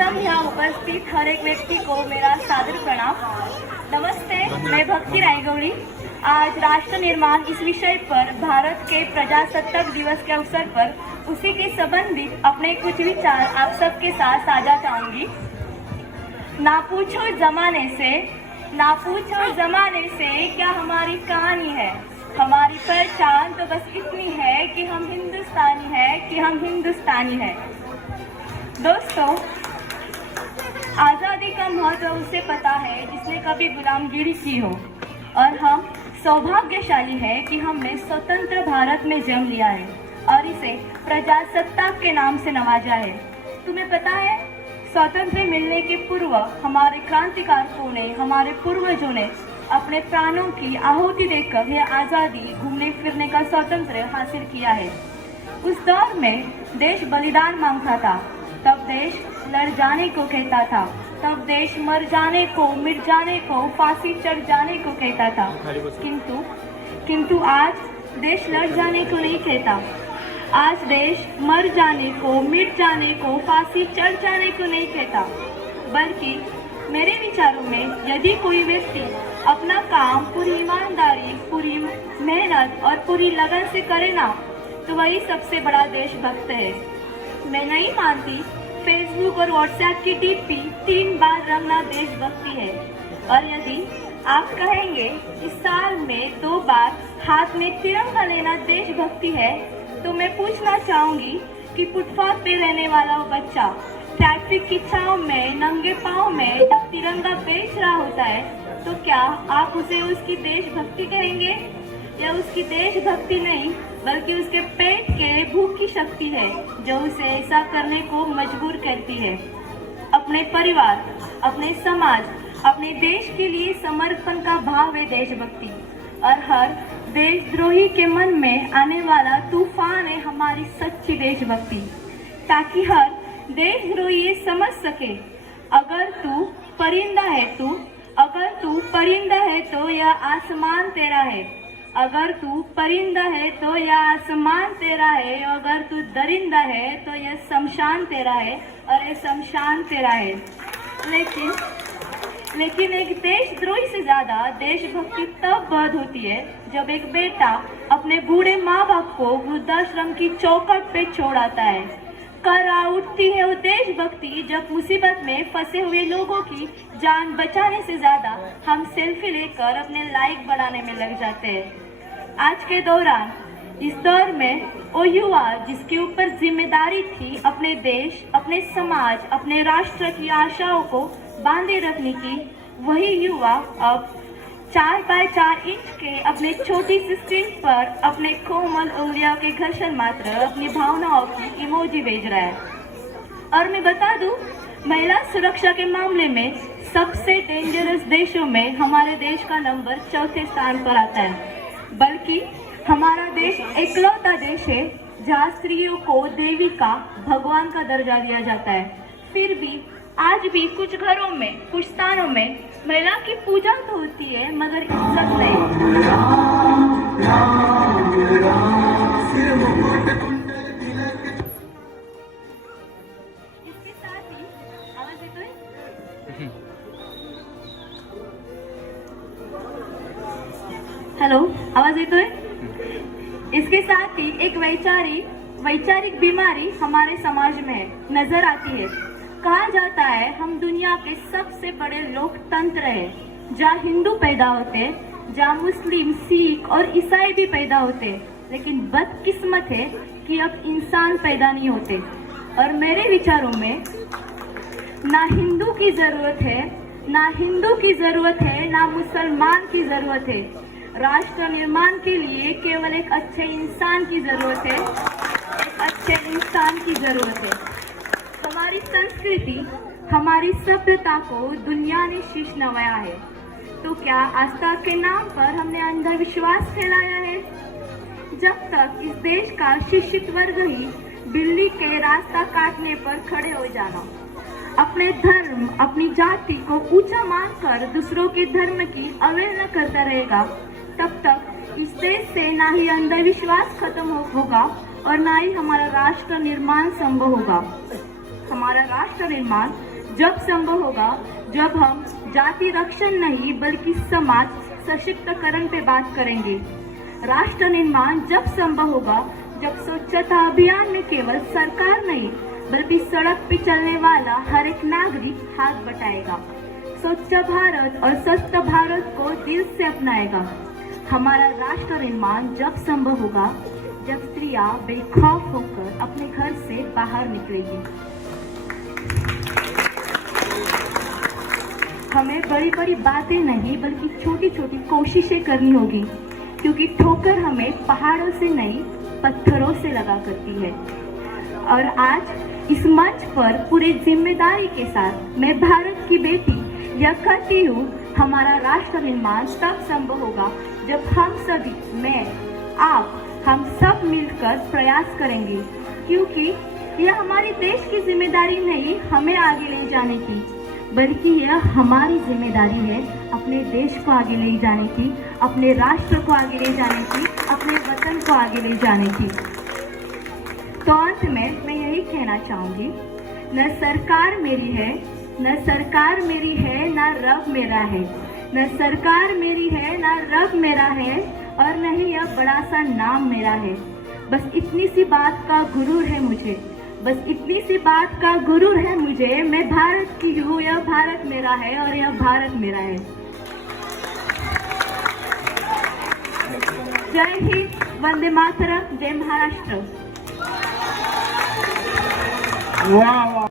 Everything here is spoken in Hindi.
सर्वप्रथम यहाँ उपस्थित हर एक व्यक्ति को मेरा सादर प्रणाम। नमस्ते, मैं भक्ति रायगौड़ी। आज राष्ट्र निर्माण इस विषय पर भारत के प्रजासत्ताक दिवस के अवसर पर उसी के संबंधित अपने कुछ विचार आप सबके साथ साझा चाहूंगी। ना पूछो जमाने से क्या हमारी कहानी है, हमारी पहचान तो बस इतनी है कि हम हिंदुस्तानी हैं। दोस्तों, आज़ादी का महत्व उसे पता है जिसने कभी गुलामगिरी की हो, और हम सौभाग्यशाली है कि हमने स्वतंत्र भारत में जन्म लिया है और इसे प्रजासत्ताक के नाम से नवाजा है। तुम्हें पता है, स्वतंत्र मिलने के पूर्व हमारे क्रांतिकारकों ने, हमारे पूर्वजों ने अपने प्राणों की आहुति देकर यह आज़ादी, घूमने फिरने का स्वतंत्र हासिल किया है। उस दौर में देश बलिदान मांगता था, तब देश लड़ जाने को कहता था, तब देश मर जाने को, मिट जाने को, फांसी चढ़ जाने को कहता था। किंतु आज देश लड़ जाने को नहीं कहता। आज देश मर जाने को, मिट जाने को, फांसी चढ़ जाने को नहीं कहता, बल्कि मेरे विचारों में यदि कोई व्यक्ति अपना काम पूरी ईमानदारी, पूरी मेहनत और पूरी लगन से करे ना, तो वही सबसे बड़ा देशभक्त है। मैं नहीं मानती फेसबुक और व्हाट्सएप की डीपी 3 बार रंगना देशभक्ति है, और यदि आप कहेंगे इस साल में 2 बार हाथ में तिरंगा लेना देशभक्ति है, तो मैं पूछना चाहूंगी कि फुटपाथ पे रहने वाला वो बच्चा ट्रैफिक की छांव में नंगे पांव में जब तिरंगा बेच रहा होता है, तो क्या आप उसे उसकी देशभक्ति कहेंगे? या उसकी देशभक्ति नहीं, बल्कि उसके पेट के भूख की शक्ति है जो उसे ऐसा करने को मजबूर करती है। अपने परिवार, अपने समाज, अपने देश के लिए समर्पण का भाव है देशभक्ति, और हर देशद्रोही के मन में आने वाला तूफान है हमारी सच्ची देशभक्ति, ताकि हर देशद्रोही ये समझ सके, अगर तू परिंदा है तो यह आसमान तेरा है, अगर तू परिंदा है तो यह आसमान तेरा है, अगर तू दरिंदा है तो यह शमशान तेरा है, और यह शमशान तेरा है। लेकिन एक देशद्रोही से ज्यादा देशभक्ति तब बद होती है जब एक बेटा अपने बूढ़े माँ बाप को वृद्धाश्रम की चौखट पे छोड़ आता है। करा उठती है वो देशभक्ति जब मुसीबत में फंसे हुए लोगों की जान बचाने से ज्यादा हम सेल्फी लेकर अपने लाइक बढ़ाने में लग जाते हैं। आज के दौरान, इस दौर में वो युवा जिसके ऊपर जिम्मेदारी थी अपने देश, अपने समाज, अपने राष्ट्र की आशाओं को बांधे रखने की, वही युवा अब 4 बाय 4 इंच के अपने छोटी सी स्क्रीन पर अपने कोमल उंगलियों के घर्षण मात्र अपनी भावनाओं की इमोजी भेज रहा है। और मैं बता दूं, महिला सुरक्षा के मामले में सबसे डेंजरस देशों में हमारे देश का नंबर 4थे स्थान पर आता है। बल्कि हमारा देश एकलौता देश है जहाँ स्त्रियों को देविका, भगवान का दर्जा दिया जाता है। फिर भी आज भी कुछ घरों में, कुछ स्थानों में महिला की पूजा तो होती है, मगर इज्जत नहीं। इसके साथ ही आवाज येतोय? हेलो, आवाज येतोय? इसके साथ ही एक वैचारिक बीमारी हमारे समाज में नजर आती है। कहा जाता है हम दुनिया के सबसे बड़े लोकतंत्र हैं, जहाँ हिंदू पैदा होते, जहाँ मुस्लिम, सिख और ईसाई भी पैदा होते, लेकिन बदकिस्मत है कि अब इंसान पैदा नहीं होते। और मेरे विचारों में ना हिंदू की जरूरत है, ना मुसलमान की जरूरत है। राष्ट्र निर्माण के लिए केवल एक अच्छे इंसान की जरूरत है। हमारी संस्कृति, हमारी सभ्यता को दुनिया ने शीश नवाया है, तो क्या आस्था के नाम पर हमने अंधविश्वास फैलाया है? जब तक इस देश का शिक्षित वर्ग ही बिल्ली के रास्ता काटने पर खड़े हो जाना, अपने धर्म, अपनी जाति को ऊंचा मानकर दूसरों के धर्म की अवहेलना करता रहेगा, तब तक इस देश से ना ही अंधविश्वास खत्म होगा और ना ही हमारा राष्ट्र निर्माण संभव होगा। हमारा राष्ट्र निर्माण जब संभव होगा जब हम जाति रक्षण नहीं बल्कि समाज सशक्तिकरण पे बात करेंगे। राष्ट्र निर्माण जब संभव होगा जब स्वच्छता अभियान में केवल सरकार नहीं बल्कि सड़क पे चलने वाला हर एक नागरिक हाथ बटाएगा, स्वच्छ भारत और स्वस्थ भारत को दिल से अपनाएगा। हमारा राष्ट्र निर्माण जब संभव होगा जब स्त्रियां बेखौफ होकर अपने घर से बाहर निकलेगी। हमें बड़ी बड़ी बातें नहीं बल्कि छोटी छोटी कोशिशें करनी होगी, क्योंकि ठोकर हमें पहाड़ों से नहीं पत्थरों से लगा करती है। और आज इस मंच पर पूरी जिम्मेदारी के साथ मैं भारत की बेटी यह कहती हूँ, हमारा राष्ट्र निर्माण तब संभव होगा जब हम सभी, मैं, आप, हम सब मिलकर प्रयास करेंगे, क्योंकि यह हमारी देश की जिम्मेदारी नहीं हमें आगे ले जाने की, बल्कि यह हमारी जिम्मेदारी है अपने देश को आगे ले जाने की, अपने राष्ट्र को आगे ले जाने की, अपने वतन को आगे ले जाने की। तो अंत में मैं यही कहना चाहूँगी, न सरकार मेरी है, न सरकार मेरी है, न रब मेरा है, न सरकार मेरी है, न रब मेरा है, और न ही यह बड़ा सा नाम मेरा है। बस इतनी सी बात का गुरूर है मुझे, बस इतनी सी बात का गुरूर है मुझे, मैं भारत की हूँ, यह भारत मेरा है और यह भारत मेरा है। जय हिंद, वंदे मातरम, जय महाराष्ट्र। वाह।